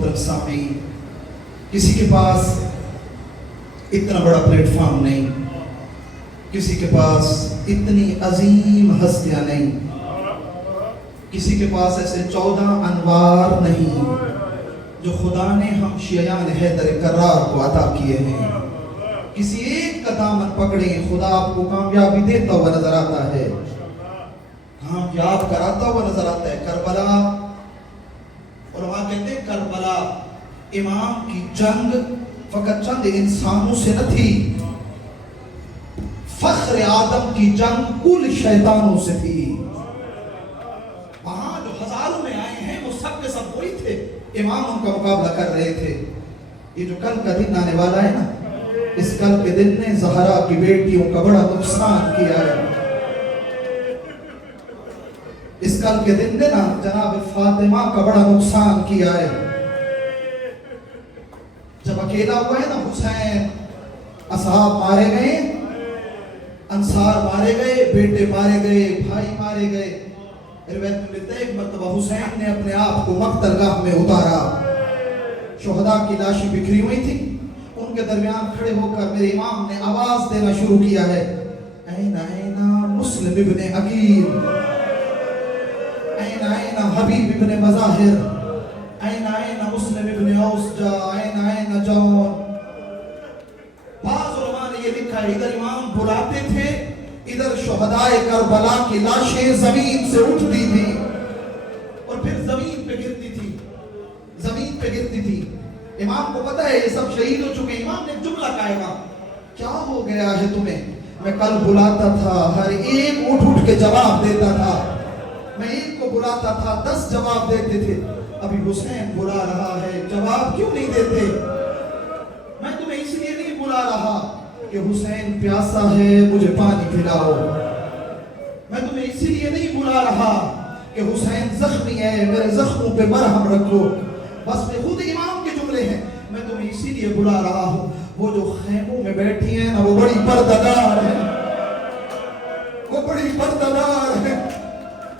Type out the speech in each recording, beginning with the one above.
محترم سامعین، کسی کے پاس اتنا بڑا پلیٹ فارم نہیں، کسی کے پاس اتنی عظیم ہستیاں نہیں، کسی کے پاس ایسے 14 انوار نہیں جو خدا نے ہم شیعان حیدر کرار کو عطا کیے ہیں۔ کسی ایک کا دامن پکڑیں، خدا آپ کو کامیابی دیتا ہوا نظر آتا ہے، کامیاب کراتا ہوا نظر آتا ہے۔ کربلا، علماء کہتے ہیں کربلا امام کی جنگ فقط چند انسانوں سے نہ تھی، فخر آدم کی جنگ کل شیطانوں سے تھی۔ وہاں جو ہزاروں میں آئے ہیں وہ سب کے سب وہی تھے، امام ان کا مقابلہ کر رہے تھے۔ یہ جو کل کا دن آنے والا ہے نا، اس کل کے دن نے زہرا کی بیٹیوں کا بڑا نقصان کیا ہے۔ اس کل کے دن نے نا جناب فاطمہ کا بڑا نقصان کیا ہے۔ جب اکیلا ہوا ہے نا حسین، اصحاب مارے گئے، انصار مارے گئے، بیٹے مارے گئے، بھائی مارے گئے۔ روایت میں ملتا ہے ایک مرتبہ حسین نے اپنے آپ کو مقتل گاہ میں اتارا، شہداء کی لاشیں بکھری ہوئی تھی، ان کے درمیان کھڑے ہو کر میرے امام نے آواز دینا شروع کیا ہے، این این مسلم ابن عقیل، این این حبیب ابن مظاہر، این این مسلم ابن اوسجا، این این جون۔ بعض علماء نے یہ لکھا ہے ادھر امام بلاتے تھے، ادھر شہداء کربلا کی لاشیں زمین سے اٹھتی تھی اور پھر زمین پہ گرتی تھی، زمین پہ گرتی تھی۔ امام کو پتا ہے یہ سب شہید ہو چکے، امام نے جملہ کہا گا، کیا ہو گیا ہے تمہیں؟ میں کل بلاتا تھا، ہر ایک اٹھ اٹھ کے جواب دیتا تھا، میں ایک کو بلاتا تھا 10 جواب دیتے تھے، ابھی حسین بلا رہا ہے، جواب کیوں نہیں دیتے؟ میں تمہیں اس لیے نہیں بلا رہا کہ حسین پیاسا ہے مجھے پانی پلاؤ، میں تمہیں اسی لیے نہیں بلا رہا کہ حسین زخمی ہے میرے زخموں پہ مرہم رکھو، بس میں خود امام کے جملے ہیں، میں تمہیں اسی لیے بلا رہا ہوں، وہ جو خیموں میں بیٹھی ہیں نا وہ بڑی پردہ ہے، وہ بڑی پردہ ہے۔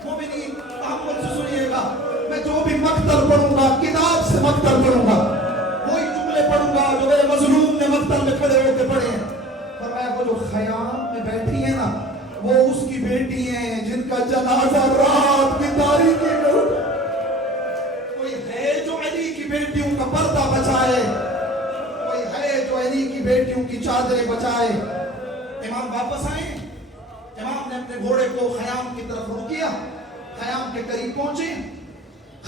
مومنین تحمل سے سنیے گا، میں جو بھی مقتل پڑھوں گا کتاب سے مقتل پڑھوں گا، وہی جملے پڑھوں گا جو میرے مظلوم نے مقتل میں کھڑے ہو کے پڑھے ہیں۔ وہ جو خیام میں بیٹھی ہیں نا وہ اس کی بیٹی ہیں جن کا جنازہ رات کی تاریکی میں اٹھا۔ کوئی ہے جو علی کی بیٹیوں کا پردہ بچائے، کوئی ہے جو علی کی بیٹیوں کی چادریں بچائے۔ امام واپس آئے، امام نے اپنے گھوڑے کو خیام کی طرف رخ کیا، خیام کے قریب پہنچے،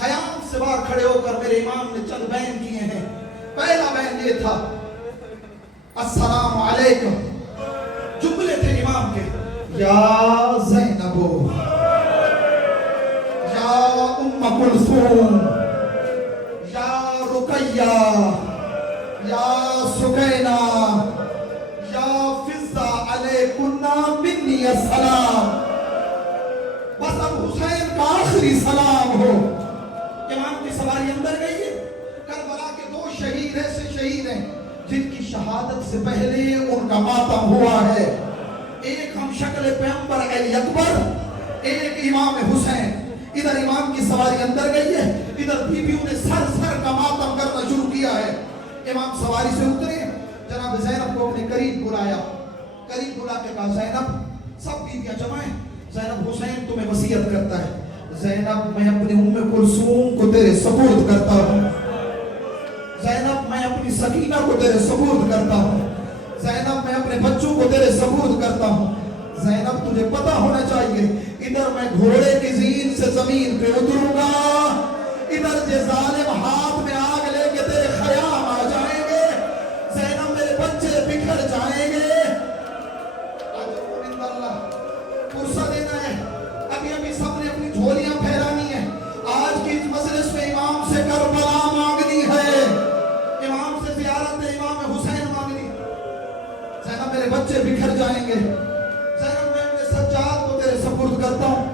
خیام سے باہر کھڑے ہو کر میرے امام نے چند بیان کیے ہیں۔ پہلا بیان یہ تھا، السلام علیکم، جملے تھے امام کے، یا زینب، یا ام کلثوم، یا رقیہ، یا سکینہ، یا فضہ، علیکنا منی السلام۔ بس اب حسین کا آخری سلام ہو۔ امام کی سواری اندر گئی ہے، کربلا کے 2 شہید ایسے شہید ہیں جن کی شہادت سے پہلے ان کا ماتم ہوا ہے، ایک ہم شکل پیغمبر علی اکبر، ایک امام حسین۔ ادھر امام کی سواری اندر گئی ہے، ادھر بیویوں نے سر سر کا ماتم کرنا شروع کیا ہے۔ امام سواری سے اترے، جناب زینب کو اپنے قریب بلایا، قریب بلا کے کہا زینب، سب بیویاں جمائیں، زینب حسین تمہیں وصیت کرتا ہے، زینب میں اپنی ام کلثوم کو تیرے سپرد کرتا ہوں، زینب میں اپنی سکینہ کو تیرے سپرد کرتا ہوں، زینب میں اپنے بچوں کو تیرے سپرد کرتا ہوں۔ زینب تجھے پتا ہونا چاہیے، ادھر میں گھوڑے کی زین سے زمین پہ اتروں گا، ادھر یہ ظالم ہاتھ میں آگ لے کے تیرے خیام آ جائیں گے، زینب میرے بچے بکھر جائیں گے۔ پرسہ دینا ہے، ابھی ابھی سب نے اپنی جھولیاں پھیرانی ہیں، آج کی اس مجلس میں امام سے کربلا مانگنی ہے، امام سے زیارت امام حسین مانگنی۔ زینب میرے بچے بکھر جائیں گے، زینب میں اپنے سجاد کو تیرے سپرد کرتا ہوں،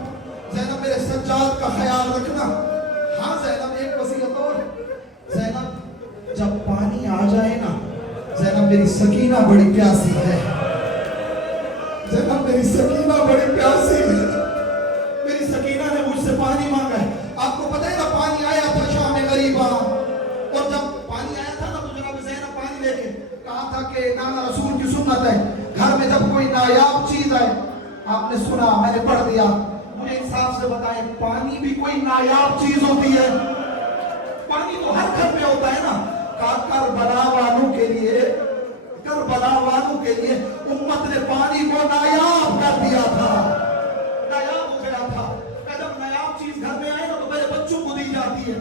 زینب میرے سجاد کا خیال رکھنا۔ ہاں زینب ایک وصیت اور ہے، زینب جب پانی آ جائے نا، زینب میری سکینہ بڑی پیاسی ہے، زینب میری سکینہ بڑی پیاسی ہے، میری سکینہ نے مجھ سے پانی مانگا ہے۔ آپ کو پتہ ہے نا پانی آیا تھا شام غریبہ، میں نے پڑھ دیا. مجھے انصاف سے بتائیں پانی بھی کوئی نایاب چیز ہوتی ہے؟ پانی تو ہر گھر میں ہوتا ہے نا. کربلا والوں کے لیے امت نے پانی کو نایاب کر دیا تھا. نایاب ہو گیا تھا. جب نایاب چیز گھر میں آئے نا تو پہلے بچوں کو دی جاتی ہے.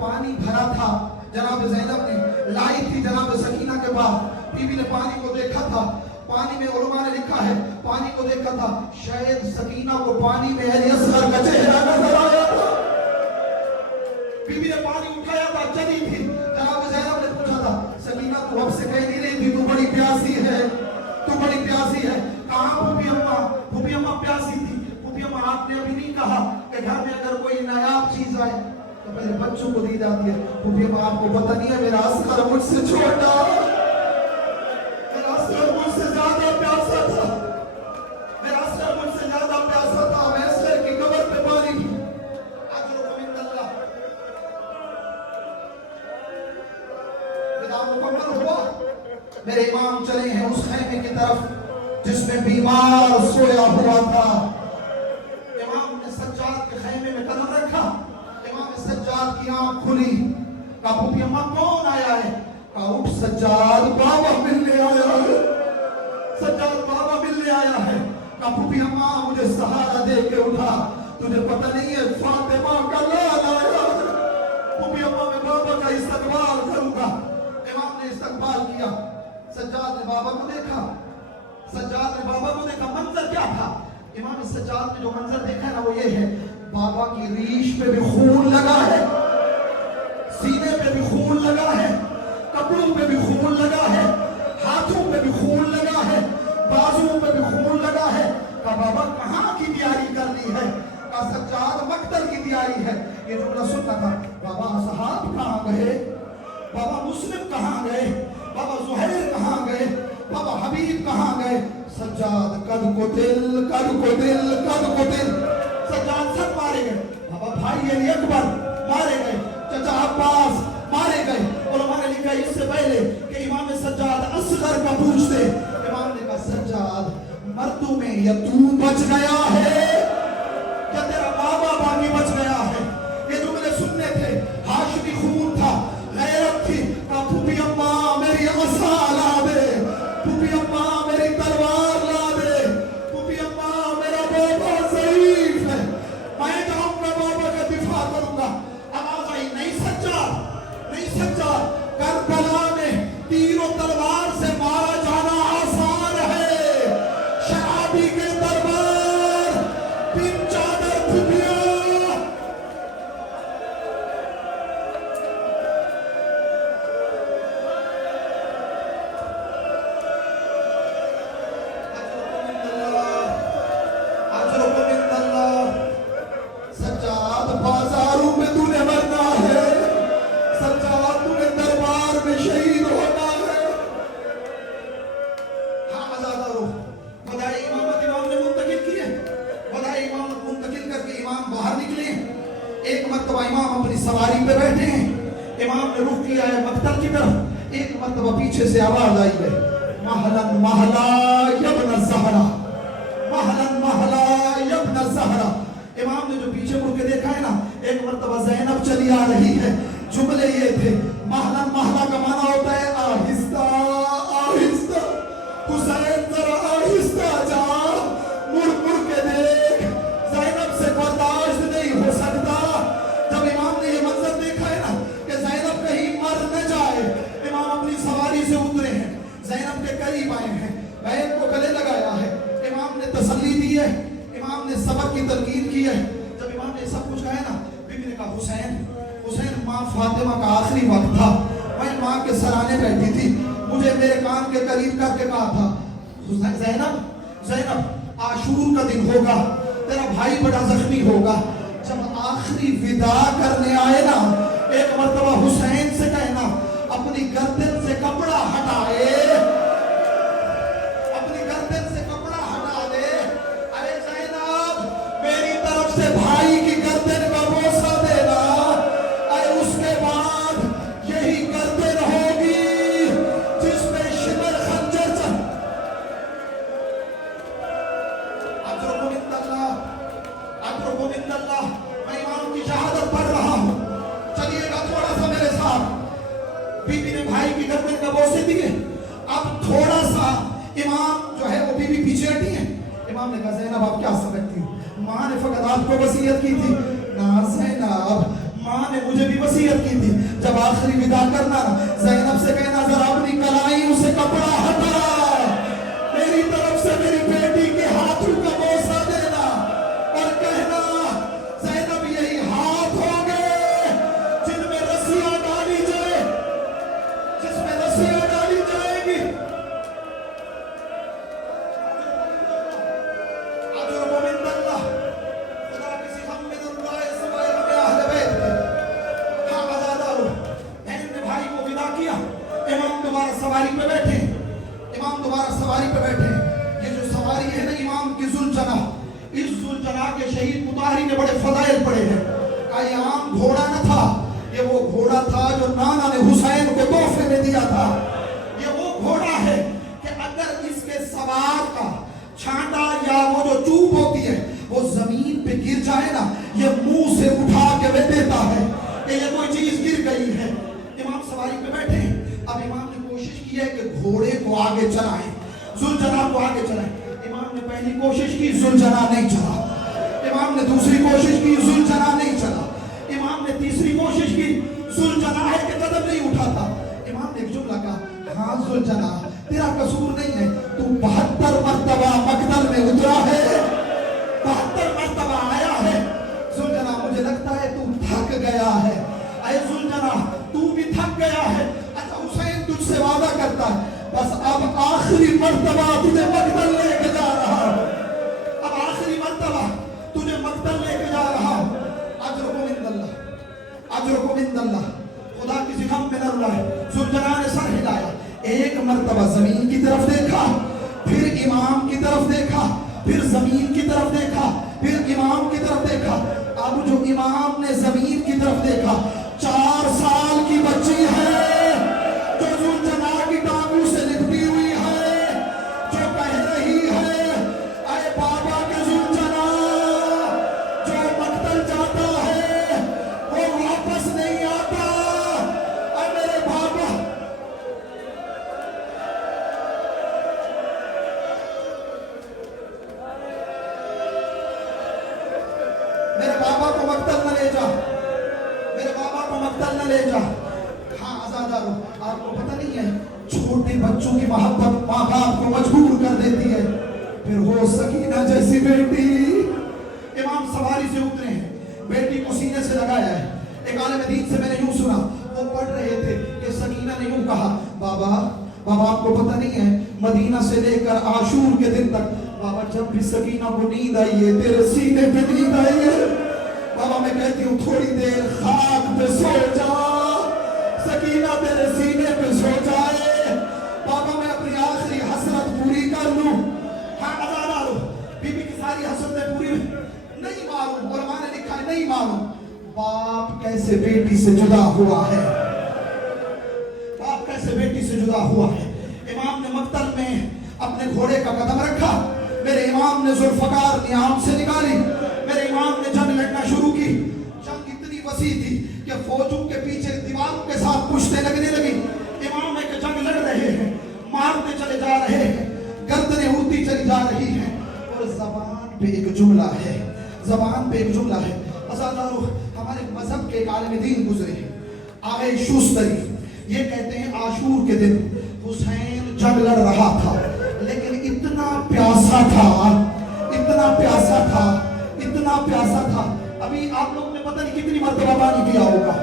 پانی بھرا تھا. جناب زینب نے لائی تھی جناب سکینہ کے پاس. بی بی نے پانی کو دیکھا تھا. پانی میں علماء نے لکھا ہے پانی کو دیکھا تھا. شاید سکینہ کو پانی میں علی اصغر کا چہرہ نظر آیا تھا. بی بی نے پانی اٹھایا تھا, چلی تھی. جناب زینب نے پوچھا تھا سکینہ تو اب سے کہہ نہیں رہی تھی تو بڑی پیاسی ہے. کہاں پھوپھی اماں پیاسی تھی. پھوپھی اماں آپ نے ابھی نہیں کہا کہ گھر میں اگر کوئی نایاب چیز آئے تو پہلے بچوں کو دی جاتی ہے. پھوپھی اماں آپ کو پتہ نہیں ہے میرا اصغر مجھ سے چھوٹا, میرا اصغر مجھ سے زیادہ پیاسا تھا. میں اصغر کی قبر پہ پانی کی. مکمل ہوا. میرے امام چلے ہیں اس خیمے کی طرف جس میں بیمار سویا ہوا تھا. امام نے سجاد کے خیمے میں قدم رکھا. امام سجاد کی آنکھ کھلی. کہا پھوپھی اماں کون آیا ہے؟ کہا اٹھ سجاد, بابا ملنے آیا ہے. کہا پھوپھی اماں مجھے سہارا دے کے اٹھا. تجھے پتہ نہیں ہے فاطمہ کا لال آیا. پھوپھی اماں میں بابا کا استقبال کروں گا. امام نے استقبال کیا. سجاد نے بابا کو دیکھا. منظر کیا تھا؟ امام سجاد نے جو منظر دیکھا ہے نا وہ یہ ہے, بابا کی ریش پہ بھی خون لگا ہے, سینے پہ بھی خون لگا ہے, کپڑوں پہ بھی خون لگا ہے, ہاتھوں پہ بھی خون لگا ہے, بازوؤں پہ بھی خون لگا ہے. کہا بابا کہاں کی تیاری کر لی ہے؟ کہا سجاد مقتل کی تیاری ہے. یہ جملہ سننا تھا. بابا اصحاب کہاں گئے؟ بابا مسلم کہاں گئے؟ بابا زہیر کہاں گئے؟ بابا حبیب کہاں گئے؟ سجاد قد کو دل. سجاد سب مارے گئے. بابا بھائی علی اکبر مارے گئے. چچا عباس مارے گئے. علماء نے لکھا اس سے پہلے کہ امام سجاد اصغر کا پوچھتے. امام نے کہا سجاد مردوں میں یا تو بچ گیا ہے یا تیرا بابا باقی بچ گیا ہے. یہ جو میں نے سننے تھے. ہاشمی خون تھا, غیرت تھی. کہا پھوپھی اماں میری عصا لا دے, پھوپھی اماں میری تلوار لا دے, پھوپھی اماں میرا بابا ضعیف ہے, میں جاؤں گا بابا کا دفاع کروں گا. آواز آئی نہیں سجاد, کربلا میں تیر و تلوار سے مارا جانا آسان ہے. شرابی کے دربار بن چادر پھوپھیاں. سواری پہ بیٹھے ہیں. امام نے رخ کیا ہے مقتل کی طرف. ایک مرتبہ پیچھے سے آواز آئی ہے مہلن مہلا یبن الزہرا, مہلن مہلا یبن الزہرا. امام نے جو پیچھے مڑ کے دیکھا ہے نا, ایک مرتبہ زینب چلی آ رہی ہے. جملے یہ تھے مہلن مہلا کا معنی ہوتا ہے آہستہ آہستہ. حسین ذرا آہستہ جا, مڑ کے دیکھ, زینب سے برداشت نہیں ہو سکتا. جب امام نے یہ منظر دیکھا ہے نا کہ زینب کہیں مر نہ جائے, امام اپنی سواری سے اترے ہیں, زینب کے قریب آئے ہیں, بیت کو گلے لگایا ہے. امام نے تسلی دی ہے, امام نے صبر کی تلقین کی ہے. جب امام نے سب کچھ کہا ہے نا, بی بی نے کہا حسین ماں فاطمہ کا آخری وقت تھا, میں ماں کے سرانے بیٹھی تھی, مجھے میرے کان کے قریب کر کے کہا تھا زینب عاشور کا دن ہوگا, تیرا بھائی بڑا زخمی ہوگا. جب آخری وداع کرنے آئے نا, ایک مرتبہ حسین سے کہنا اپنی گردن سے کپڑا ہٹائے, اپنی گردن سے کپڑا ہٹا دے. ارے زینب میری طرف سے بھائی کی گردن کا بوسہ دینا. ارے اس کے بعد یہی گردن ہوگی جس میں شمر خنجر چل. अजरुकुमिनल्लाह, मैं इमाम की शहादत पढ़ रहा हूँ, चलिएगा थोड़ा सा मेरे साथ। बीबी ने भाई की गर्दन का बोसे दिए। अब थोड़ा सा इमाम जो है वो बीबी पीछे हटी है। इमाम ने कहा ज़ैनब आप क्या समझती हो, माँ ने फकत आपको वसीयत की थी ना ज़ैनब, माँ ने मुझे भी वसीयत की थी जब आखिरी विदा करना ज़ैनब से कहना जरा अपनी कलाई से कपड़ा हटा, मेरी तरफ से मेरी बेटी के हाथों का बोसा देना और कहना ज़ैनब यही हाथ होंगे जिनमें रस्सियां डाली जाए, जिसमें रस्सियां डाली जाएगी। अजरुकुमिनल्लाह, खुदा किसी हम में दुर्गाए सिवाय हमें अहले बैत के। हाँ अज़ादारो, बहन ने भाई को विदा किया। इमाम दोबारा सवारी पे बैठे, इमाम दोबारा सवारी पे बैठे। ये जो सवारी है ना इमाम की ज़ुलजना, इस ज़ुलजना के शहीद मुताहरी ने बड़े फदाइल पढ़े हैं। ये आम घोड़ा न था, ये वो घोड़ा था जो नाना ने हुसैन को तोहफे में दिया था। ये वो घोड़ा है कि अगर इसके सवार का छांटा या वो जो चूप होती है वो जमीन पे गिर जाए ना, ये मुंह से उठा के वे देता है कि ये कोई चीज गिर गई है। इमाम सवारी पे बैठे। अब इमाम ने कोशिश की है कि घोड़े को आगे चलाएं, ज़ुलजना को आगे चलाएं। इमाम ने पहली कोशिश की, ज़ुलजना नहीं चला। इमाम ने दूसरी कोशिश की, ज़ुलजना नहीं चला। इमाम ने तीसरी कोशिश की, ज़ुलजना है कि कदम नहीं उठाता। इमाम ने एक जुमला कहा, हाँ ज़ुलजना तेरा कसूर नहीं है, तू 72 मर्तबा मकदल में उतरा है, 72 मर्तबा आया है। ज़ुलजना मुझे लगता है तू थक गया है। अरे ज़ुलजना तू भी थक गया है। अच्छा हुसैन तुझसे वादा करता है बस अब आखिरी मर्तबा तुझे मकदल लेके जा रहा हूं, अब आखिरी मर्तबा तुझे मकदल लेके जा रहा हूं। अजरुकुमिनल्लाह, अजरुकुमिनल्लाह, खुदा की जिगम में न रुलाए। ज़ुलजना ने सर हिलाया, एक मर्तबा जमीन की तरफ देखा, फिर इमाम की तरफ देखा, फिर जमीन की तरफ देखा, फिर इमाम की तरफ देखा। अब जो इमाम ने जमीन की तरफ देखा, 4 साल की बच्ची है जो ज़ुलजना की टांगों से लिपटी हुई है, जो कह रही है अरे बाबा के ज़ुलजना, जो मकतल जाता है वो वापस नहीं आता। अरे मेरे बाबा, मेरे बाबा को मकतल न ले जा, मेरे बाबा को मकतल न ले जा। हाँ आज़ादारो, आपको पता नहीं है छोटे बच्चों की मोहब्बत माँ बाप को मजबूर कर देती है। फिर वो सकीना जैसी बेटी, इमाम सवारी से उतरे हैं, बेटी को सीने से लगाया है। एक आलिम दीन से मैंने यूं सुना, वो पढ़ रहे थे कि सकीना ने यूं कहा, बाबा बाबा आपको पता नहीं है मदीना से लेकर आशूर के दिन तक बाबा जब भी सकीना को नींद आई है तेरे सीने पे नींद आई है। बाबा मैं कहती हूँ थोड़ी देर खाक पे सो जा, सकीना तेरे सीने पे सो जाए, बाबा मैं अपनी आखिरी हसरत पूरी कर लूं। हाँ अज़ादारो, बीबी की सारी हसरतें पूरी नहीं मालूम, उलमा ने लिखा है नहीं मालूम बाप कैसे बेटी से जुदा हुआ है, बाप कैसे बेटी से जुदा हुआ है। इमाम ने मकतल में अपने घोड़े का कदम रखा, मेरे इमाम ने ज़ुल्फ़कार नियाम से निकाली, मेरे इमाम ने जंग लड़ना शुरू की। जंग इतनी वसी थी कि फौजों के पीछे दीवारों के साथ पुश्तें लगने लगी। इमाम एक जंग लड़ रहे हैं, मारते चले जा रहे हैं, गर्दनें उड़ती चली जा रही हैं और ज़बान पे एक जुमला है, ज़बान पे एक जुमला है। अज़ादारो, हमारे मजहब के एक आलिम दीन गुजरे हैं, आगे शुस्तरी, ये कहते हैं आशूर के दिन हुसैन जंग लड़ रहा था लेकिन इतना प्यासा था, इतना प्यासा था, इतना प्यासा था। अभी आप लोग ने पता नहीं कितनी मर्तबा पानी पिया होगा,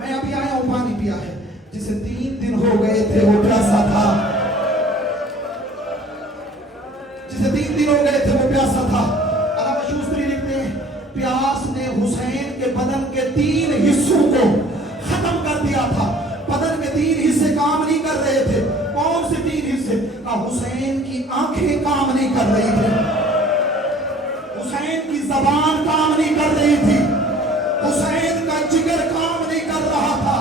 मैं अभी आया हूँ पानी पिया है, जिसे 3 दिन हो गए थे वो प्यासा था, जिसे 3 दिन हो गए थे वो प्यासा था। अलामा शूस्तरी लिखते हैं प्यास ने हुसैन के बदन के 3 हिस्सों को खत्म कर दिया था। बदन के 3 हिस्से काम नहीं कर रहे थे। कौन से 3 हिस्से? हुसैन की आंखें काम नहीं कर रही थी, हुसैन की जबान काम नहीं कर रही थी, हुसैन का जिगर काम नहीं कर रहा था।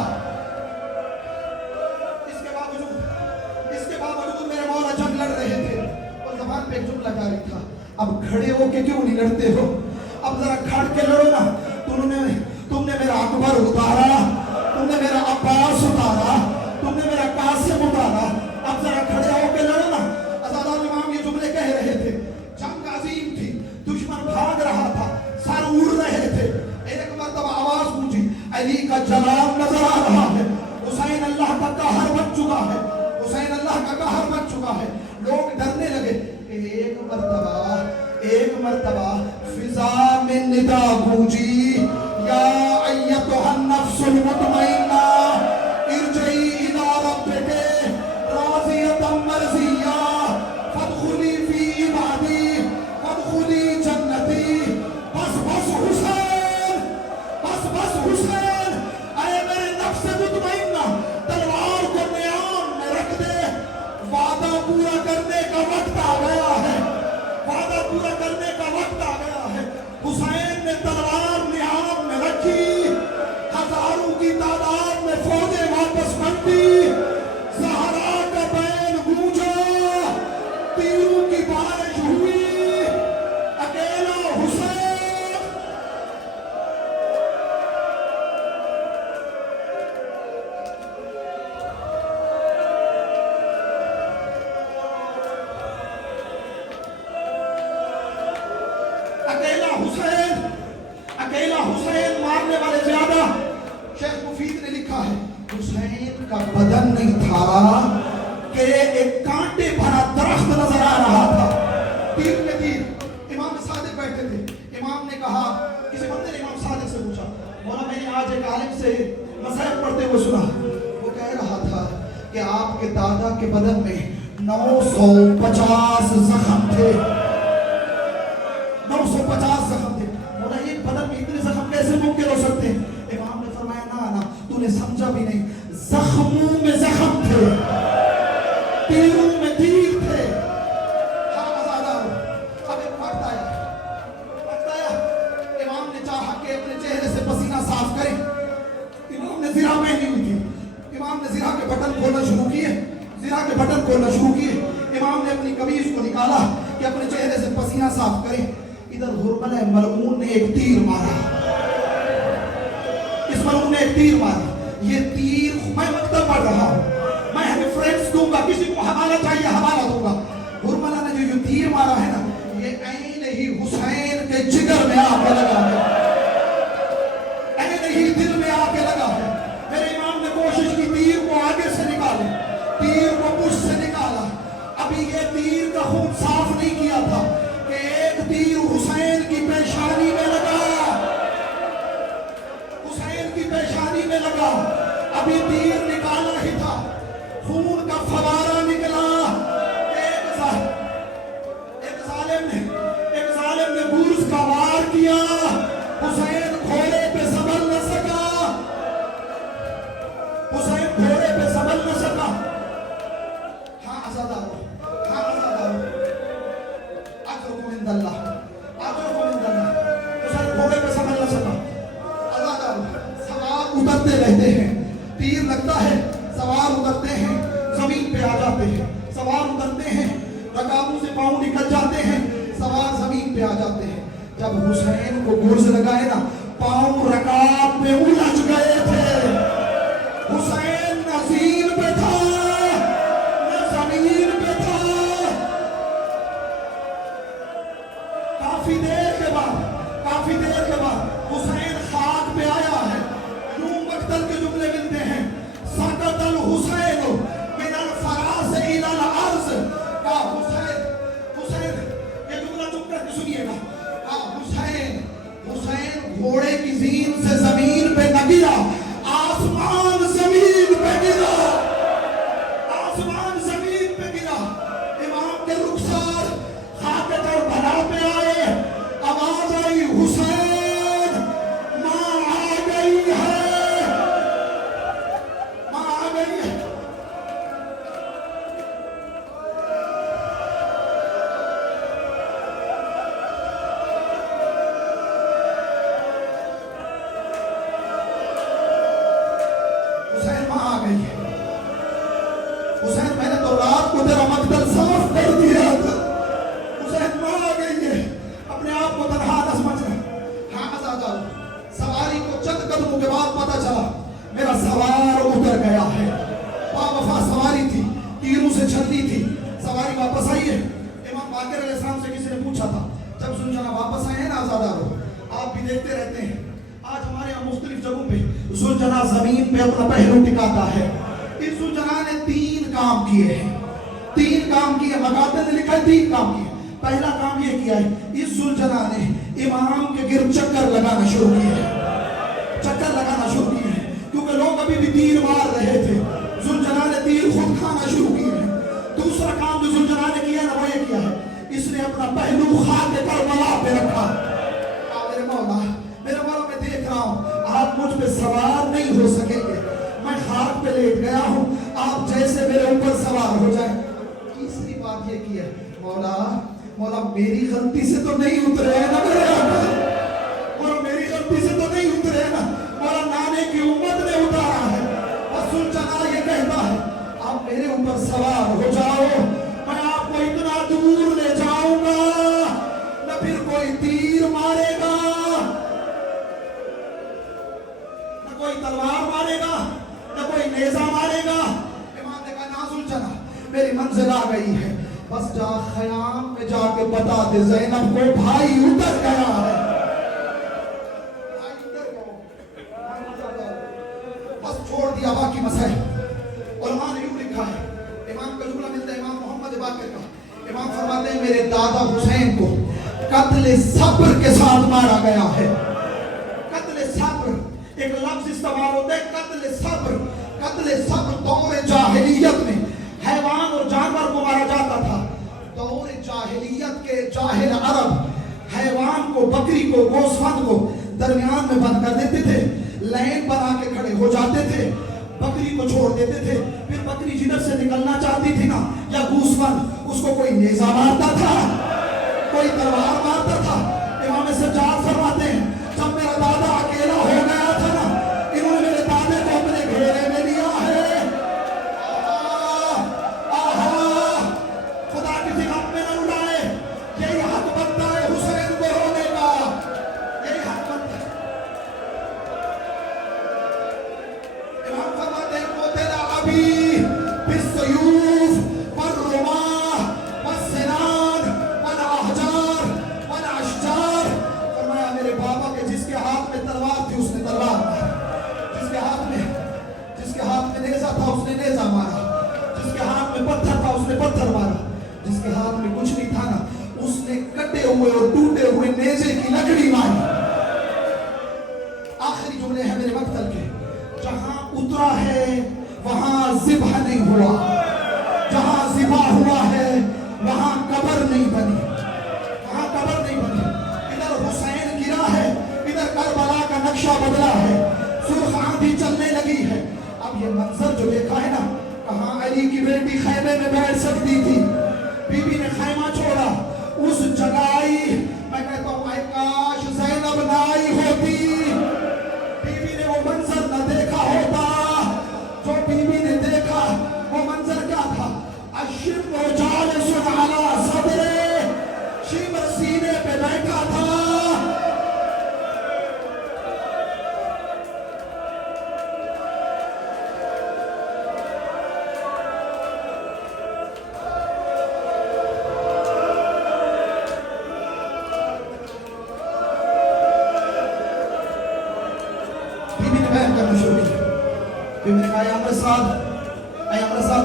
इसके बावजूद मेरे मौला जंग लड़ रहे थे और जबान पे एक जुमला जारी था, अब खड़े होके क्यों नहीं लड़ते हो? अब जरा खड़ के लड़ो ना। तुमने मेरा अकबर उतारा, तुमने मेरा अब्बास उतारा, तुमने मेरा कासिम उतारा, अब जरा खड़े होके लड़ो ना। अज़ादार इमाम ये जुमले कह रहे थे, जंग अजीम थी, दुश्मन भाग रहा था, सर उड़ रहे थे। एक मर्तबा आवाज गूंजी, अली का जलाल नजर आ रहा है, हुसैन अल्लाह का कहर बन चुका है, हुसैन अल्लाह का कहर बन चुका है। लोग डरने लगे। एक मर्तबा फिजा में निदा गूंजी, या अय्यतुहन नफ्सुल मुतमइन्ना इरजई इला रब्बिके राज़ियतम मर्ज़िया फदखुली फी इबादी फदखुली जन्नती। बस हुसैन, बस हुसैन, अरे मेरे नफ्स मुतमइन्ना, तलवार को नियाम में रख दे, वादा पूरा करने का वक्त आ गया है, वादा पूरा करने का वक्त आ गया है। हुसैन ने तलवार नियाम में रखी, हजारों की तादाद में फौजें वापस पलटी, ज़हरा का बैन गूंजा, तीरों की बारिश हुई, अकेला हुसैन। अकेला हुसैन मारने वाले ज्यादा। शेख मुफीद ने लिखा है, हुसैन का बदन नहीं था कि एक कांटे भरा दरख्त नजर आ रहा था, तीर में तीर। इमाम सादिक बैठे थे, इमाम ने कहा, किसी बंदे ने इमाम सादिक से पूछा, मौला मैंने आज एक आलिम से मसाइल पढ़ते हुए सुना, वो कह रहा था कि आपके दादा के बदन में 950 जख्म थे, 950 जख्म थे। बोला एक बदन में इतने जख्म कैसे मुमकिन हो सकते हैं? इमाम ने फरमाया ना तूने समझा भी नहीं, जख्मों में जख्म थे, तीरों में तीर थे। हाँ मज़ादार, अब एक वक्त आया, इमाम ने चाहा कि अपने चेहरे से पसीना साफ करे। इमाम ने ज़िरा पहनी हुई थी, इमाम ने ज़िरा के बटन खोलना शुरू किए, ज़िरा के बटन खोलना शुरू किए। इमाम ने अपनी कमीज को निकाला कि अपने चेहरे से पसीना साफ करे। इधर हुरमला मलऊन ने एक तीर मारा, इस मलऊन ने एक तीर मारा। ये तीर, मैं मकतब पढ़ रहा हूँ, मैं रेफरेंस दूंगा, किसी को हवाला चाहिए हवाला दूंगा। हुरमला ने जो तीर मारा है ना, ये ऐन ही हुसैन के जिगर में आके लगा है, ऐन ही दिल में आके लगा है। मेरे इमाम ने कोशिश की तीर को आगे से निकाले, तीर को पुश से निकाला। अभी ये तीर का खून साफ नहीं किया था कि एक तीर हुसैन की पेशानी में लगा, हुसैन की पेशानी में लगा। अभी तीर निकाला ही था, खून का फवारा निकला। एक जालिम ने बुर्ज का वार किया, हुसैन घोड़े पे संभल न सका, हुसैन घोड़े पे संभल न सका। हाँ आजादा, हाँ आजादा, अजरुकुम इंदल्लाह, अजरुकुम इंदल्लाह। हुसैन घोड़े पे संभल न सका। आजादा, सवार उतरते रहते हैं, तीर लगता है, सवार उतरते हैं, जमीन पे आ जाते हैं, सवार उतरते हैं, रकाबों से पांव निकल जाते हैं, सवार जमीन पे आ जाते हैं। जब हुसैन को गुर्ज लगाए ना, पांव रकाब में उलझ गए थे। हुसैन न ज़मीन पे था, न जमीन पे था। काफी देर के बाद हुसैन खाक पे आया है। नूम मक्तल के जुमले मिलते हैं, सकतल हुसैन मिनल फरास इलल अर्ज़। का हुसैन ये जुमला चुप करके सुनिएगा। हुसैन घोड़े की जीन से जमीन पे न गिरा, आसमान जमीन पे गिरा, आसमान जमीन पे गिरा। इमाम के रुखसार खाके तर भला पे आए, आवाज आई, हुसैन माँ आ गई है, माँ आ गई है। तीरों से छलनी थी, सवारी वापस आई है। इमाम बाक़िर अलैहिस्सलाम से किसी ने पूछा था, जब जुल्जना वापस आए हैं ना आज़ादारो, आप भी देखते रहते हैं, आज हमारे यहाँ मुख्तलिफ जगहों पे जुल्जना जमीन पे अपना पहलू टिकाता है। इस जुल्जना ने 3 काम किए हैं, 3 काम किए, मकाते ने लिखा है 3 काम किए। पहला काम ये किया है, इस जुल्जना ने इमाम के गिर्द चक्कर लगाना शुरू किया है, चक्कर लगाना शुरू किए हैं, क्योंकि लोग अभी भी तीर मार रहे थे, जुल्जना ने तीर खुद खाना शुरू किए हैं। दूसरा काम जो जुल्जना ने किया ना वो ये किया है, इसने अपना पहलू खाक करबला पे रखा। मेरे मौला मैं देख रहा हूँ आप मुझ पे सवार नहीं हो सकेंगे, मैं खाक पे लेट गया हूँ, आप जैसे मेरे ऊपर सवार हो जाए। तीसरी बात ये की है, मौला मेरी गलती से तो नहीं उतरे हैं ना मेरे आका, और मेरी गलती से तो नहीं उतरे हैं ना, मौला नाने की उम्मत ने उतारा है। और जुल्जना ये कहता है आप मेरे ऊपर सवार हो जाओ, मैं आपको इतना दूर ले जाऊंगा न फिर कोई तीर मारेगा न कोई तलवार मारेगा न कोई नेजा मारेगा। इमाम ने कहा ना जुल्जना, मेरी मंजिल आ गई है, बस जा खयाम में जाके बता दे ज़ैनब को भाई उतर गया है, भाई उतर गया, बस छोड़ दिया बाकी मसले। और मां ने यूं लिखा है, इमाम का जुमला मिलता है इमाम मोहम्मद बाक़िर का, इमाम फरमाते हैं मेरे दादा हुसैन को कत्ल सब्र के साथ मारा गया है। कत्ल सब्र एक लफ्ज इस्तेमाल होता है, कत्ल सब्र। कत्ल सब्र दौर जाहिलियत में हैवान और जानवर को मारा जाता था। दौर जाहिलियत के जाहिल अरब हैवान को, बकरी को, गोश्त को दरमियान में बंद कर देते थे, लाइन बना के खड़े हो जाते थे, बकरी को छोड़ देते थे, फिर बकरी जिधर से निकलना चाहती थी ना या गूसबंद, उसको कोई नेजा मारता था, कोई तलवार मारता था। इमाम सज्जाद फरमाते हैं जब मेरा दादा अकेला हो गया था ना, इन्होंने मेरे दादे को अपने घेरे में लिया है। खुदा किसी गम में न उड़ाए, यही हक बनता है हुसैन को रोने का, यही हक बनता है। इमाम फरमाते हैं कोतेला अभी बिस्सयूफ वर्रुमाह वस्सिनान वल अहजार वल अशजार। फरमाया मेरे बाबा के जिसके हाथ में तलवार थी उसने तलवार मारी, जिसके हाथ में नेजा था उसने नेजा मारा, जिसके हाथ में पत्थर था उसने पत्थर मारा, जिसके हाथ में कुछ नहीं था ना उसने कटे हुए और टूटे हुए नेजे की लकड़ी मारी। आखिरी जुमले हैं मेरे मक्तल के, जहां उतरा है वहां ज़िबह नहीं हुआ, जहां ज़िबह हुआ है वहां कब्र नहीं बनी, वहां कब्र नहीं बनी। इधर हुसैन गिरा है, इधर करबला का नक्शा बदला है, सुर्ख आंधी चलने लगी है। अब ये मंजर जो देखा है ना, कहां अली की बेटी खैमे में बैठ सकती थी, बीबी ने खैमा छोड़ा, उस जगह आई। मैं कहता हूं काश ज़ैनब ना आई होती, बीबी ने वो मंजर न देखा होता। जो बीबी ने देखा वो मंजर क्या था, अशिब जालिसुन अला सदरे, शिमर सीने पे बैठा था।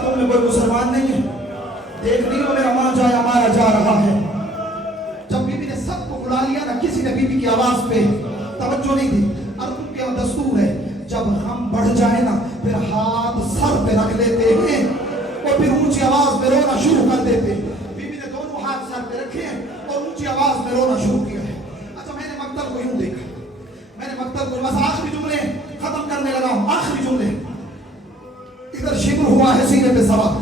तुम में कोई मुसलमान नहीं है, देख नहीं हो मेरा मां जाए हमारा जा रहा है। जब बीबी ने सबको बुला लिया ना, किसी ने बीबी की आवाज पे तवज्जो नहीं दी। और उनके यहाँ दस्तूर है, जब हम बढ़ जाए ना फिर हाथ सर पे रख लेते हैं और फिर ऊंची आवाज में रोना शुरू कर देते हैं। बीबी ने दोनों हाथ सर पे रखे हैं और ऊंची आवाज में रोना शुरू किया है। अच्छा मैंने मक्तल को यूं देखा, मैंने मक्तल को, बस आखिरी जुमले खत्म करने लगा हूं, आखिरी जुमले। इधर शिब्र हुआ है सीने पे सवार,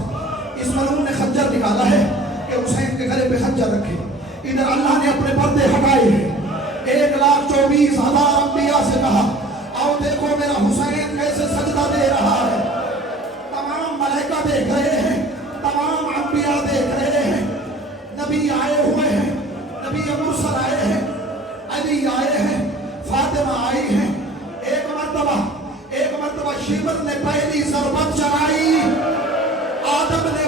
इस मलूम ने खंजर निकाला है कि हुसैन के गले पे खंजर रखे। इधर अल्लाह ने अपने पर्दे हटाए हैं, 1,24,000 अंबिया से कहा आओ देखो मेरा हुसैन कैसे सजदा दे रहा है। तमाम मलाइका देख रहे हैं, तमाम अंबिया देख रहे हैं, नबी आए हुए हैं, नबी मुरसल आए हैं, अली आए हैं, फातिमा आई हैं। एक मर्तबा शिमर ने पहली ज़रबत चलाई, आदम ने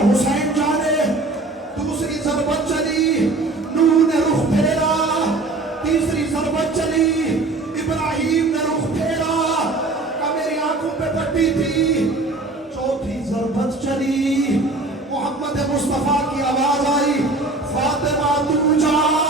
حسین جانے. دوسری ضربت چلی, نوح نے رخ پھیرا. تیسری ضربت چلی, ابراہیم نے رخ پھیرا. میری آنکھوں پہ پٹی تھی. چوتھی ضربت چلی, محمد مصطفیٰ کی آواز آئی, فاطمہ تو جا.